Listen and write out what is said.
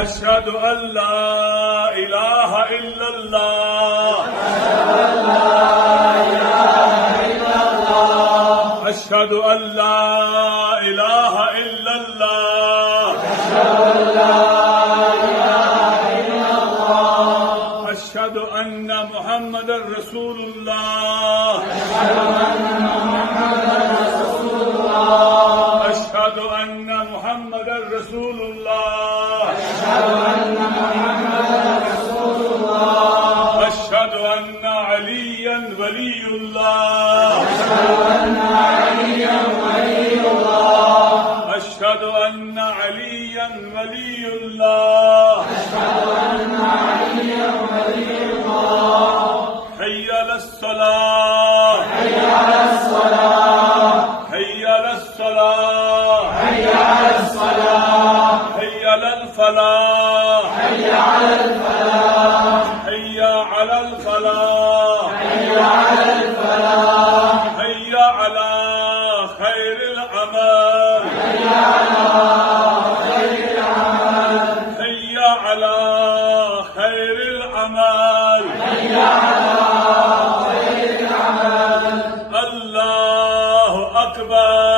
أشهد أن لا إله إلا الله أشهد أن لا إله إلا الله أشهد أن محمدا رسول الله أشهد أن محمدا رسول الله أشهد أن عليا ولي الله أشهد أن عليا ولي الله حي على الصلاة حي على الصلاة حي على الصلاة حي على الصلاة حي على الفلاح حي على الفلاح حي على الفلاح حي على الفلاح حي على خير العمل حي على خير العمل حي على خير العمل حي على خير العمل الله أكبر